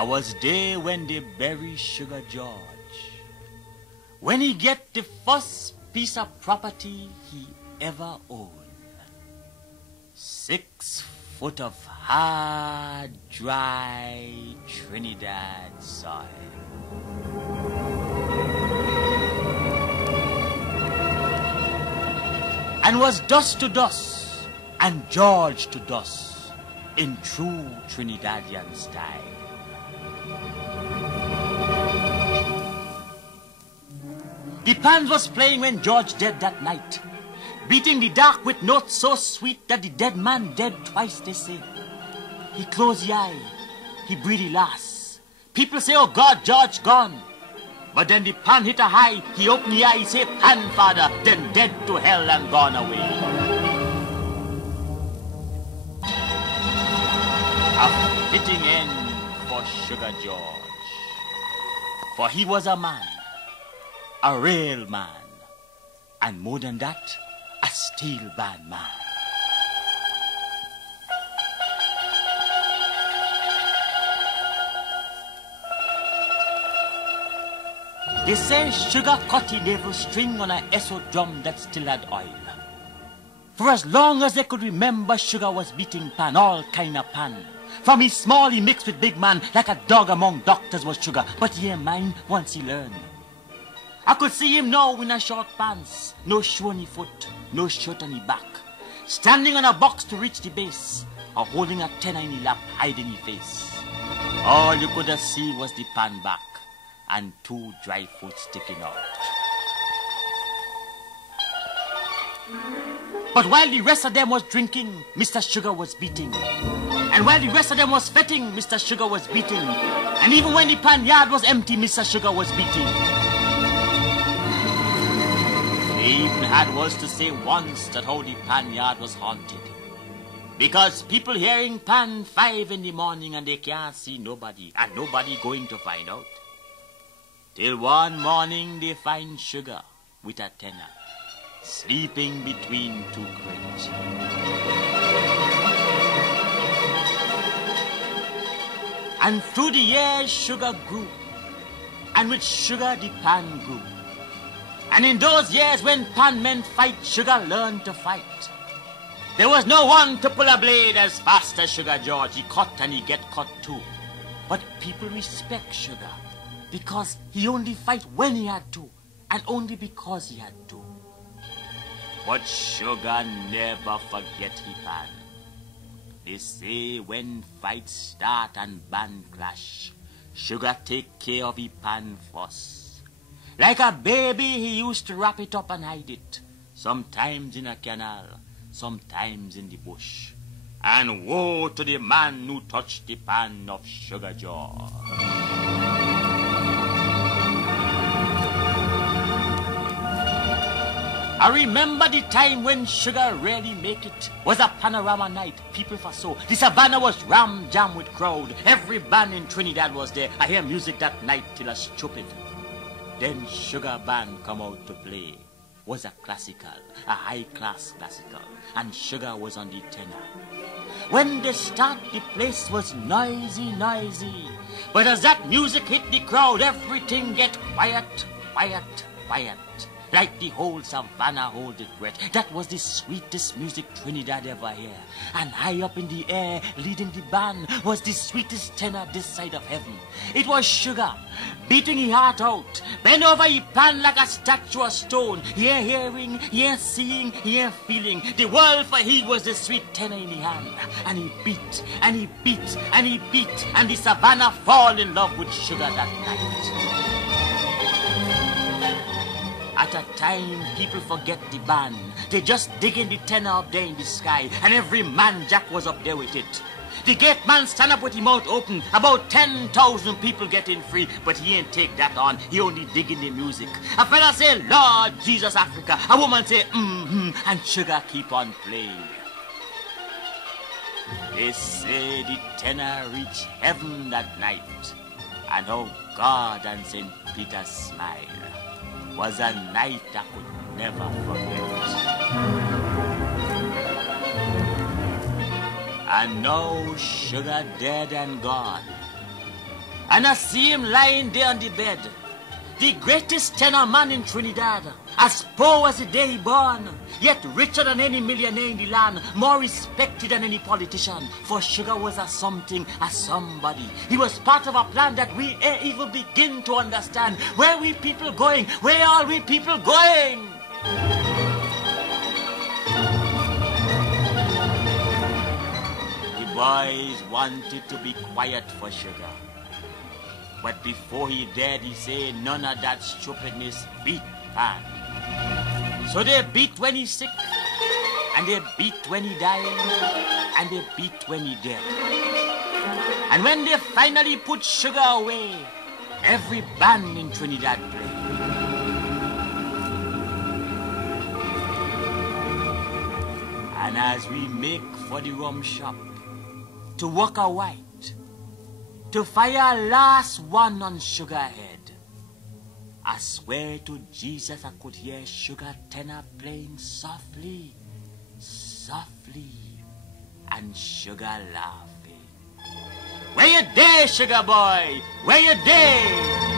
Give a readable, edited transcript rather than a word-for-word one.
I was there when they bury Sugar George. When he get the first piece of property he ever owned. 6 foot of hard, dry Trinidad soil. And was dust to dust, and George to dust, in true Trinidadian style. The band was playing when George dead that night, beating the dark with notes so sweet that the dead man dead twice, they say. He closed the eye, he breathed the last. People say, oh God, George gone. But then the pan hit a high, he opened the eye, he say, pan father, then dead to hell and gone away. A fitting end for Sugar George. For he was a man, a real man, and more than that, a steel band man. They say Sugar cut the navel string on a SO drum that still had oil. For as long as they could remember, Sugar was beating pan, all kind of pan. From his small he mixed with big man, like a dog among doctors was Sugar, but he ain't mine once he learned. I could see him now in a short pants, no shoe on his foot, no shirt on his back, standing on a box to reach the base, or holding a tenner in his lap, hiding his face. All you could have seen was the pan back, and 2 dry foot sticking out. But while the rest of them was drinking, Mr. Sugar was beating. And while the rest of them was fetting, Mr. Sugar was beating. And even when the pan yard was empty, Mr. Sugar was beating. They even had words to say once that how the pan yard was haunted. Because people hearing pan 5 in the morning and they can't see nobody, and nobody going to find out. Till one morning they find Sugar with a tenner, sleeping between 2 crates. And through the years Sugar grew, and with Sugar the pan grew. And in those years when pan men fight, Sugar learned to fight. There was no one to pull a blade as fast as Sugar George. He cut and he get cut too. But people respect Sugar, because he only fight when he had to, and only because he had to. But Sugar never forget he pan. They say when fights start and band clash, Sugar take care of he pan first. Like a baby, he used to wrap it up and hide it, sometimes in a canal, sometimes in the bush. And woe to the man who touched the pan of Sugar George. I remember the time when Sugar really make it. Was a panorama night, people for so. The savannah was ram-jam with crowd. Every band in Trinidad was there. I hear music that night till I stupid. Then Sugar band come out to play. Was a classical, a high-class classical. And Sugar was on the tenor. When they start, the place was noisy, noisy. But as that music hit the crowd, everything get quiet, quiet, quiet. Like the whole savannah hold its breath. That was the sweetest music Trinidad ever hear. And high up in the air, leading the band, was the sweetest tenor this side of heaven. It was Sugar, beating his heart out, bent over he pan like a statue of stone. He ain't hearing, he ain't seeing, he ain't feeling. The world for he was the sweet tenor in his hand. And he beat, and he beat, and he beat, and the savannah fall in love with Sugar that night. At a time, people forget the band. They just dig in the tenor up there in the sky, and every man jack was up there with it. The gate man stand up with his mouth open. About 10,000 people get in free, but he ain't take that on. He only dig in the music. A fella say, Lord Jesus Africa. A woman say, and Sugar keep on playing. They say the tenor reached heaven that night, and oh God and St. Peter's smile was a night I could never forget. And now Sugar dead and gone, And I see him lying there on the bed. The greatest tenor man in Trinidad, as poor as the day he born, yet richer than any millionaire in the land, more respected than any politician. For Sugar was a something, a somebody. He was part of a plan that we ain't even begin to understand. Where we people going? Where are we people going? The boys wanted to be quiet for Sugar. But before he dared, he said, none of that stupidness, beat Pan. So they beat when he's sick, and they beat when he died, and they beat when he dead. And when they finally put Sugar away, every band in Trinidad played. And as we make for the rum shop, to walk a white, to fire last one on Sugar head, I swear to Jesus I could hear Sugar tenor playing softly, softly, and Sugar laughing. Where you there, Sugar boy? Where you there?